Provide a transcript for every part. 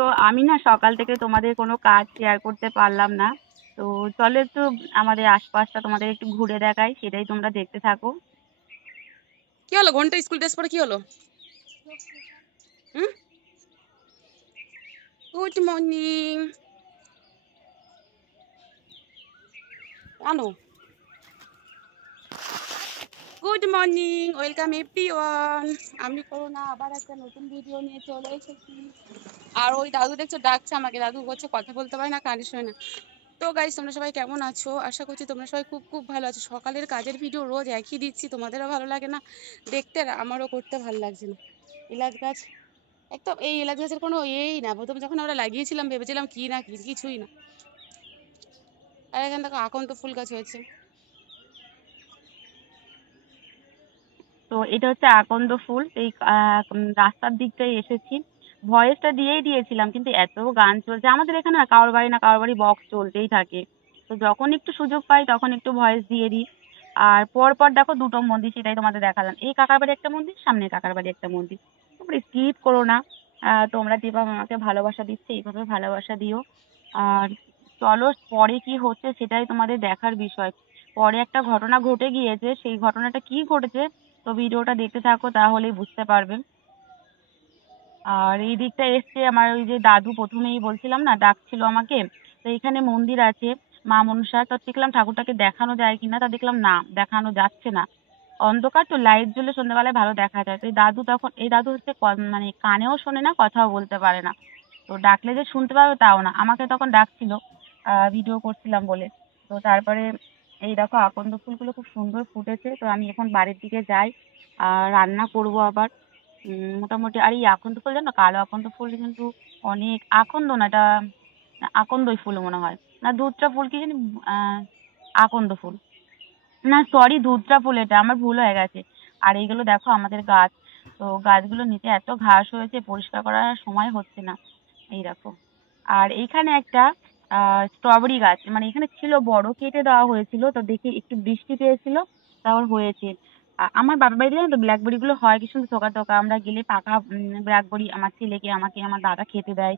তো আমি না সকাল থেকে তোমাদের কোনো কাজ শেয়ার করতে পারলাম না। তো চলো একটু আমাদের আশপাশটা তোমাদের একটু ঘুরে দেখাই, সেটাই তোমরা দেখতে থাকো। কি হলো? ঘন্টা স্কুল ড্রেস পরে কি হলো? হুম? Good morning. আনো। Good morning, welcome everyone. আমি করোনা আবার একটা নতুন ভিডিও নিয়ে চলে এসেছি। আর ওই দাদু দেখছো ডাকছে আমাকে, দাদু বলছে কথা বলতে পারে না, কানে শোনে না। তো গাইস, তোমরা সবাই কেমন আছো? আশা করছি তোমরা সবাই খুব খুব ভালো আছো। সকালের কাজের ভিডিও রোজ একই দিচ্ছি, তোমাদেরও ভালো লাগে না দেখতে, আর আমারও করতে ভালো লাগছে না। এলাচ গাছ, একদম এই এলাচ গাছের কোনো না, প্রথম যখন আমরা লাগিয়েছিলাম ভেবেছিলাম কি না কি, কিছুই না। আর এখানে দেখো আকন্ত ফুল গাছ হয়েছে। তো এটা হচ্ছে আকন্দ ফুল। এই রাস্তার দিকটাই এসেছি, ভয়েসটা দিয়েই দিয়েছিলাম, কিন্তু এত গান চলছে আমাদের এখানে, না কারোর বাড়ি না কারোর বাড়ি বক্স চলতেই থাকে। তো যখন একটু সুযোগ পাই তখন একটু ভয়েস দিয়ে দিই। আর পর পর দেখো দুটো মন্দির, সেটাই তোমাদের দেখালাম। এই কাকার বাড়ি একটা মন্দির, সামনে কাকার বাড়ি একটা মন্দির। তোমরা স্কিপ করো না। তোমরা যেভাবে আমাকে ভালোবাসা দিচ্ছে এইভাবে ভালোবাসা দিও। আর চলো পরে কি হচ্ছে সেটাই তোমাদের দেখার বিষয়। পরে একটা ঘটনা ঘটে গিয়েছে, সেই ঘটনাটা কি ঘটেছে তো ভিডিওটা দেখতে থাকো, তাহলেই বুঝতে পারবে। আর এই দিকটা এসছে আমার ওই যে দাদু, প্রথমেই বলছিলাম না ডাকছিল আমাকে। তো এখানে মন্দির আছে মা মনসার, তো দেখলাম ঠাকুরটাকে দেখানো যায় কিনা, তা দেখলাম না দেখানো যাচ্ছে না। অন্ধকার তো, লাইট জ্বলে সন্ধ্যাবেলায় ভালো দেখা যায়। তো এই দাদু তখন, এই দাদু হচ্ছে মানে কানেও শোনে না, কথাও বলতে পারে না। তো ডাকলে যে শুনতে পাবে তাও না, আমাকে তখন ডাকছিল ভিডিও করছিলাম বলে। তো তারপরে এই দেখো আকন্দ ফুলগুলো খুব সুন্দর ফুটেছে। তো আমি এখন বাড়ির দিকে যাই, রান্না করব আবার। মোটামুটি। আর এই আকন্দ ফুল জানো, কালো আকন্দ ফুল কিন্তু অনেক, আকন্দ না এটা, আকন্দই ফুল মনে হয়, না দুধটা ফুল কি জানি, আহ আকন্দ ফুল, না সরি ধুতরা ফুল, এটা আমার ভুল হয়ে গেছে। আর এইগুলো দেখো আমাদের গাছ। তো গাছগুলোর নিচে এত ঘাস হয়েছে, পরিষ্কার করার সময় হচ্ছে না। এই দেখো। আর এইখানে একটা স্ট্রবেরি গাছ, মানে এখানে ছিল বড়, কেটে দেওয়া হয়েছিল, তো দেখি একটু বৃষ্টি পেয়েছিল, তারপর হয়েছে। আমার বাবার বাড়িতে জানো তো ব্ল্যাকবেরি গুলো হয় কি সুন্দর থোকা থোকা, আমরা গেলে পাকা ব্ল্যাকবেরি আমার ছেলেকে, আমাকে, আমার দাদা খেতে দেয়।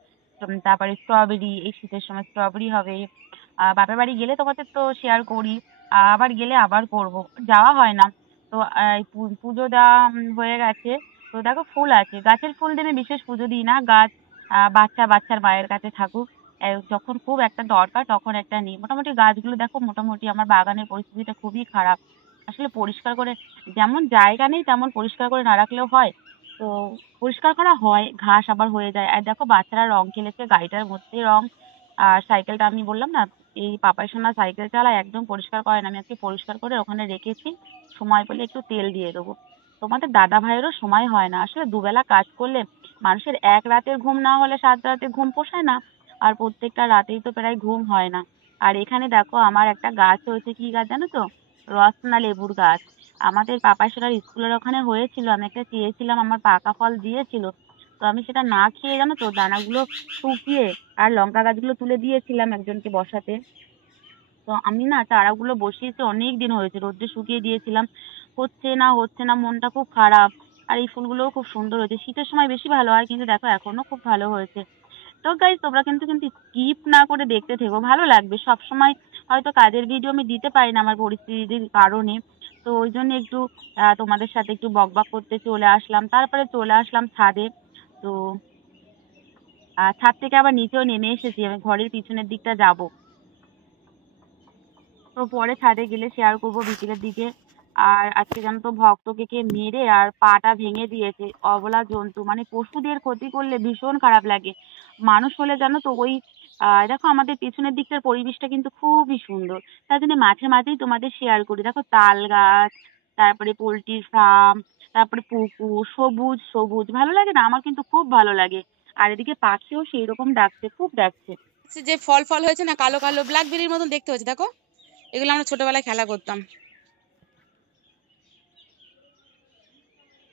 তারপরে স্ট্রবেরি, এই শীতের সময় স্ট্রবেরি হবে। বাপের বাড়ি গেলে তোমাদের তো শেয়ার করি, আবার গেলে আবার করব, যাওয়া হয় না। তো এই পুজো দেওয়া হয়ে গেছে। তো দেখো ফুল আছে, গাছের ফুল দিনে বিশেষ পুজো দিই না, গাছ বাচ্চা বাচ্চার মায়ের কাছে থাকুক। যখন খুব একটা দরকার তখন একটা নিই। মোটামুটি গাছগুলো দেখো, মোটামুটি আমার বাগানের পরিস্থিতিটা খুবই খারাপ। আসলে পরিষ্কার করে, যেমন জায়গা নেই তেমন পরিষ্কার করে না রাখলেও হয়। তো পরিষ্কার করা হয়, ঘাস আবার হয়ে যায়। আর দেখো বাচ্চারা রং খেলেছে, গাড়িটার মধ্যে রং। আর সাইকেলটা আমি বললাম না, এই পাপাই সোনা সাইকেল চালায়, একদম পরিষ্কার করে না। আমি আজকে পরিষ্কার করে ওখানে রেখেছি, সময় পেলে একটু তেল দিয়ে দেবো। তোমাদের দাদা ভাইয়েরও সময় হয় না, আসলে দুবেলা কাজ করলে মানুষের এক রাতের ঘুম না হলে 7 রাতের ঘুম পোষায় না। আর প্রত্যেকটা রাতেই তো প্রায় ঘুম হয় না। আর এখানে দেখো আমার একটা গাছ হয়েছে, কি গাছ জানো তো, রসনা লেবুর গাছ। আমাদের পাপাসোনার স্কুলের ওখানে হয়েছিল, আমি একটা চেয়েছিলাম, আমার পাকা ফল দিয়েছিল। তো আমি সেটা না খেয়ে জানো তো দানাগুলো শুকিয়ে, আর লঙ্কা গাছগুলো তুলে দিয়েছিলাম একজনকে বসাতে। তো আমি না চারাগুলো বসিয়েছি, অনেক দিন হয়েছে, রোদ্রে শুকিয়ে দিয়েছিলাম, হচ্ছে না হচ্ছে না, মনটা খুব খারাপ। আর এই ফুলগুলোও খুব সুন্দর হয়েছে, শীতের সময় বেশি ভালো হয়, কিন্তু দেখো এখনো খুব ভালো হয়েছে। তো গাইজ তোমরা কিন্তু কিন্তু স্কিপ না করে দেখতে থেকো, ভালো লাগবে। সব সময় হয়তো কাজের ভিডিও আমি দিতে পারি না আমার পরিস্থিতির কারণে। তো ওই জন্য একটু তোমাদের সাথে একটু বকবক করতে চলে আসলাম, তারপরে চলে আসলাম ছাদে। তো ছাদ থেকে আবার নিচেও নেমে এসেছি, আমি ঘরের পিছনের দিকটা যাব। তো পরে ছাদে গেলে শেয়ার করব বিকেলের দিকে। আর আজকে জানো তো ভক্তকে কে মেরে আর পাটা ভেঙে দিয়েছে, অবলা জন্তু, মানে পশুদের ক্ষতি করলে ভীষণ খারাপ লাগে। মানুষ হলে জানো তো ওই দেখো আমাদের পেছনের দিকটার পরিবেশটা কিন্তু খুবই সুন্দর। তার জন্য মাঝে মাঝেই তোমাদের শেয়ার করি। দেখো তাল গাছ, তারপরে পোল্ট্রির ফার্ম, তারপরে পুকুর, সবুজ সবুজ, ভালো লাগে না? আমার কিন্তু খুব ভালো লাগে। আর এদিকে পাখিও সেই রকম ডাকছে, খুব ডাকছে। যে ফল ফল হয়েছে না, কালো কালো ব্ল্যাকবেরির মতন দেখতে হয়েছে, দেখো এগুলো আমরা ছোটবেলায় খেলা করতাম।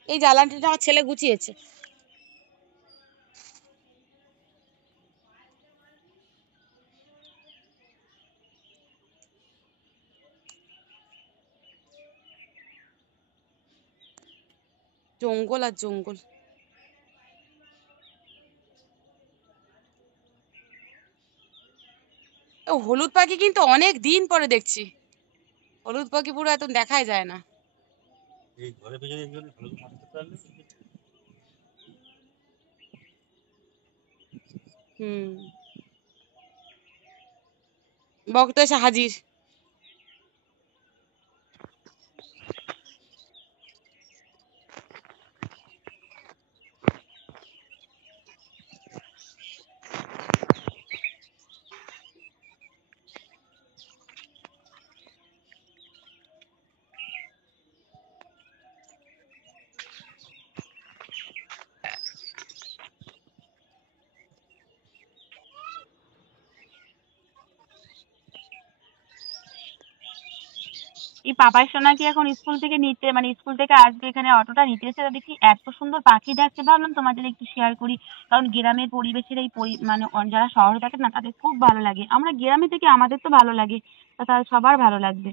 এই জ্বালানিটা আমার ছেলে গুছিয়েছে। জঙ্গল আর জঙ্গল। হলুদ পাখি কিন্তু অনেক দিন পরে দেখছি। হলুদ পাখি পুরো এত দেখাই যায় না। হুম, ভক্ত এসে হাজির। এই পাপাই সোনা কি এখন স্কুল থেকে নিতে মানে স্কুল থেকে আসবে এখানে অটোটা নিতে এসে দেখি এত সুন্দর পাখি ডাকছে, ভাবলাম তোমাদের একটু শেয়ার করি। কারণ গ্রামের পরিবেশের এই মানে যারা শহরে থাকে না তাদের খুব ভালো লাগে, আমরা গ্রামে থেকে আমাদের তো ভালো লাগে, তা তার সবার ভালো লাগবে।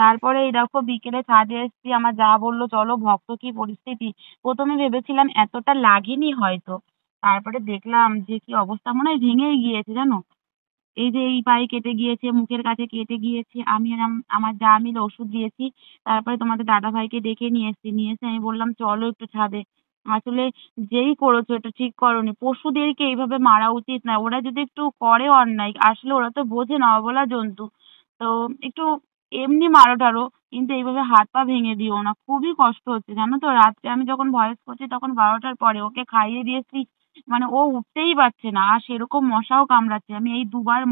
তারপরে এই দেখো বিকেলে ছাদে এসেছি, আমার যা বললো চলো ভক্ত কি পরিস্থিতি। প্রথমে ভেবেছিলাম এতটা লাগেনি হয়তো, তারপরে দেখলাম যে কি অবস্থা, মনে হয় ভেঙেই গিয়েছে জানো। এই যে এই পায়ে কেটে গিয়েছে, মুখের কাছে কেটে গিয়েছে, আমি আর আমার যা মিলে ওষুধ দিয়েছি। তারপরে তোমাদের দাদা ভাইকে ডেকে নিয়ে এসেছি, নিয়ে এসে আমি বললাম চলো একটু ছাদে। আসলে যেই করেছো এটা ঠিক করোনি, পশুদেরকে এইভাবে মারা উচিত না, ওরা যদি একটু করে অন্যায়, আসলে ওরা তো বোঝে না, অবলা জন্তু। তো একটু এমনি মারো টারো, কিন্তু এইভাবে হাত পা ভেঙে দিও না, খুবই কষ্ট হচ্ছে জানো তো। রাত্রে আমি যখন ভয়েস করছি তখন 12টার পরে ওকে খাইয়ে দিয়েছি, মানে ও উঠতেই পারছে না, আর সেরকম মশাও কামড়াচ্ছে। আমি এই দুবার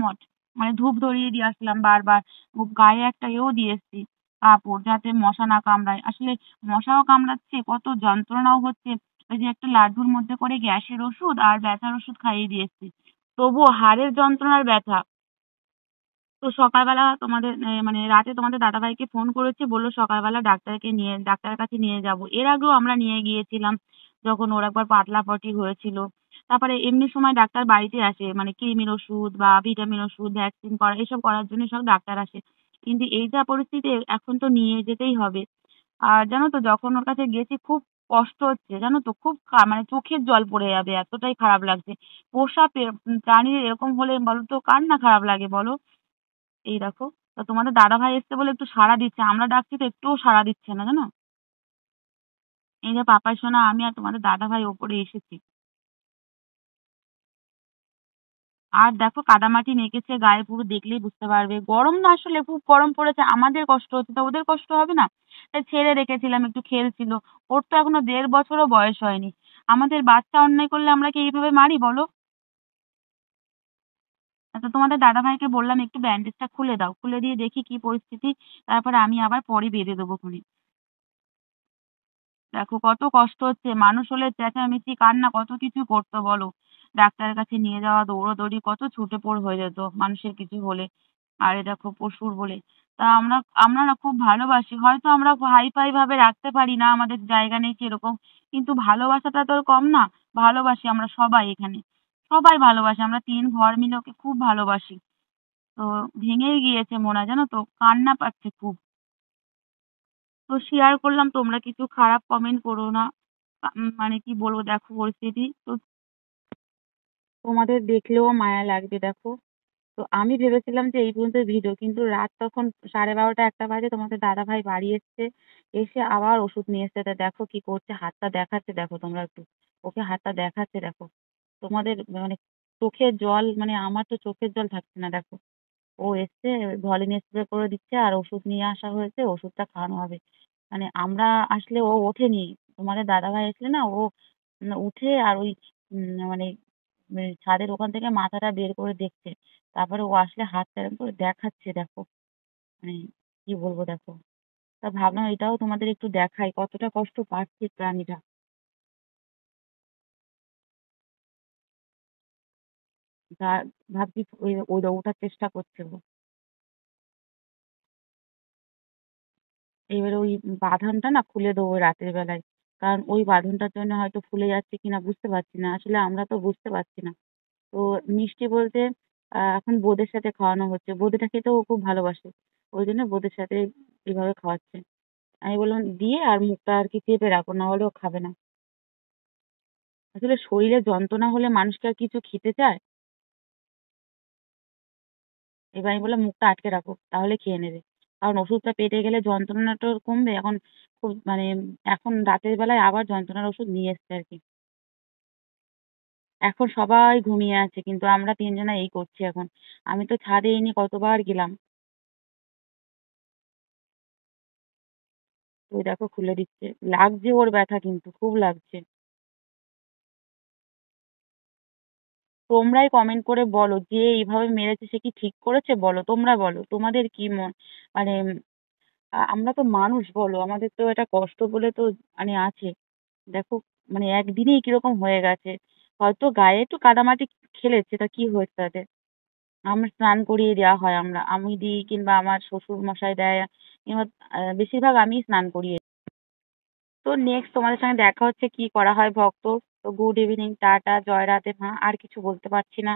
মানে ধূপ ধরিয়ে দিয়ে আসলাম বারবার, ও গায়ে একটা এও দিয়ে এসেছি কাপড়, যাতে মশা না কামড়ায়। আসলে মশাও কামড়াচ্ছে, কত যন্ত্রণাও হচ্ছে। ওই যে একটা লাড্ডুর মধ্যে করে গ্যাসের ওষুধ আর ব্যথার ওষুধ খাইয়ে দিয়ে এসেছি, তবুও হাড়ের যন্ত্রণার ব্যথা। তো সকালবেলা তোমাদের মানে রাতে তোমাদের দাদাভাইকে ফোন করেছি, বললো সকালবেলা ডাক্তারের কাছে নিয়ে যাব। এর আগেও আমরা নিয়ে গিয়েছিলাম যখন ওর একবার পাতলা পাটি হয়েছিল। তারপরে এমনি সময় ডাক্তার বাড়িতে আসে, মানে কৃমির ওষুধ বা ভিটামিন ওষুধ, ভ্যাকসিন করা, এসব করার জন্য সব ডাক্তার আসে। কিন্তু এই যা পরিস্থিতি, এখন তো নিয়ে যেতেই হবে। আর জানো তো যখন ওর কাছে গেছি খুব কষ্ট হচ্ছে জানো তো, খুব মানে চোখের জল পড়ে যাবে, এতটাই খারাপ লাগছে। পোষা প্রাণীর এরকম হলে বলো তো কার না খারাপ লাগে বলো। এই দেখো, তা তোমাদের দাদা ভাই এসছে বলে একটু সাড়া দিচ্ছে, আমরা ডাকছি তো একটুও সাড়া দিচ্ছে না জানো। এই যে পাপাই সোনা, আমি আর তোমাদের দাদা ভাই ওপরে এসেছি। আর দেখো কাদামাটি মেখেছে গায়ে, পুরো দেখলেই বুঝতে পারবে। গরম না, আসলে খুব গরম পড়েছে, আমাদের কষ্ট হচ্ছে তা ওদের কষ্ট হবে না। তাই ছেড়ে রেখেছিলাম, একটু খেলছিল। ওর তো এখনো 1.5 বছরও বয়স হয়নি। আমাদের বাচ্চা অন্যায় করলে আমরা কি এইভাবে মারি বলো। তো তোমাদের দাদা ভাইকে বললাম একটু ব্যান্ডেজটা খুলে দাও, খুলে দিয়ে দেখি কি পরিস্থিতি, তারপরে আমি আবার পরে বেঁধে দেবো খুনি। দেখো কত কষ্ট হচ্ছে, মানুষ হলে চেঁচামেচি কান্না কত কিছু করতো বলো। ডাক্তারের কাছে নিয়ে যাওয়া, দৌড়াদৌড়ি, কত ছুটে পড় হয়ে যেত মানুষের কিছু হলে। আর এ দেখো পশুর বলে। তা আমরা না খুব ভালোবাসি, হয়তো আমরা হাই ফাই ভাবে রাখতে পারি না, আমাদের জায়গা নেই সেরকম, কিন্তু ভালোবাসাটা তো আর কম না। ভালোবাসি আমরা সবাই এখানে, সবাই ভালোবাসি, আমরা 3 ঘর মিলে ওকে খুব ভালোবাসি। তো ভেঙেই গিয়েছে মোনা জানো তো, কান্না পাচ্ছে খুব। তো শেয়ার করলাম, তোমরা কিছু খারাপ কমেন্ট করো না। মানে কি বলবো, দেখো পরিস্থিতি তো, তোমাদের দেখলেও মায়া লাগবে দেখো। তো আমি ভেবেছিলাম যে এই পর্যন্ত ভিডিও, কিন্তু রাত তখন 12:30 1টা বাজে, তোমাদের দাদা ভাই বাড়ি এসছে, এসে আবার ওষুধ নিয়ে এসছে। তা দেখো কি করছে, হাতটা দেখাচ্ছে দেখো তোমরা একটু, ওকে হাতটা দেখাচ্ছে দেখো। তোমাদের মানে চোখের জল, মানে আমার তো চোখের জল থাকছে না দেখো। ও এসছে, ভলিনি স্প্রে করে দিচ্ছে, আর ওষুধ নিয়ে আসা হয়েছে, ওষুধটা খাওয়ানো হবে। মানে আমরা আসলে ও ওঠেনি, তোমাদের দাদাভাই আসলে না ও উঠে আর ওই মানে ছাদের ওখান থেকে মাথাটা বের করে দেখছে। তারপরে ও আসলে হাতটা এরকম করে দেখাচ্ছে দেখো, মানে কি বলবো দেখো। তা ভাবলাম এটাও তোমাদের একটু দেখাই, কতটা কষ্ট পাচ্ছে প্রাণীটা। তা ভাবছি ওই ওই ওঠার চেষ্টা করছে ও। এবারে ওই বাঁধনটা না খুলে দেবো রাতের বেলায়, কারণ ওই বাঁধনটার জন্য হয়তো ফুলে যাচ্ছে কিনা বুঝতে পারছি না, আসলে আমরা তো বুঝতে পারছি না। তো মিষ্টি বলতে এখন বোঁদের সাথে খাওয়ানো হচ্ছে, বোঁদেটা খেতেও ও খুব ভালোবাসে, ওই জন্য বোঁদের সাথে এভাবে খাওয়াচ্ছে। আমি বললাম দিয়ে আর মুখটা আর কি চেপে রাখো, না হলে ও খাবে না। আসলে শরীরে যন্ত্রণা হলে মানুষ কি আর কিছু খেতে চায়? এবার আমি বললাম মুখটা আটকে রাখো তাহলে খেয়ে নেবে। কারণ ওষুধটা পেটে গেলে যন্ত্রণাটা কমবে। এখন খুব মানে এখন রাতের বেলায় আবার যন্ত্রণার ওষুধ নিয়ে এসছে আরকি। এখন সবাই ঘুমিয়ে আছে কিন্তু আমরা ৩ জনা এই করছি এখন। আমি তো ছাদে এই নিয়ে কতবার গেলাম। ওই দেখো খুলে দিচ্ছে। লাগছে ওর ব্যথা কিন্তু খুব লাগছে। তোমরাই কমেন্ট করে বলো যে এইভাবে মেরেছে সে কি ঠিক করেছে বলো, তোমরা বলো। তোমাদের কি মানে আমরা তো মানুষ বলো, আমাদের তো একটা কষ্ট বলে তো মানে আছে। দেখো মানে একদিনেই কিরকম হয়ে গেছে। হয়তো গায়ে একটু কাদামাটি খেলেছে তা কি হয়েছে তাতে? আমরা স্নান করিয়ে দেওয়া হয় আমি দিই কিংবা আমার শ্বশুর মশাই দেয় কিংবা বেশিরভাগ আমিই স্নান করিয়ে দিই। তো নেক্সট তোমাদের সঙ্গে দেখা হচ্ছে কি করা হয় ভক্ত। তো গুড ইভিনিং, টাটা, জয় রাধে মা। আর কিছু বলতে পারছি না।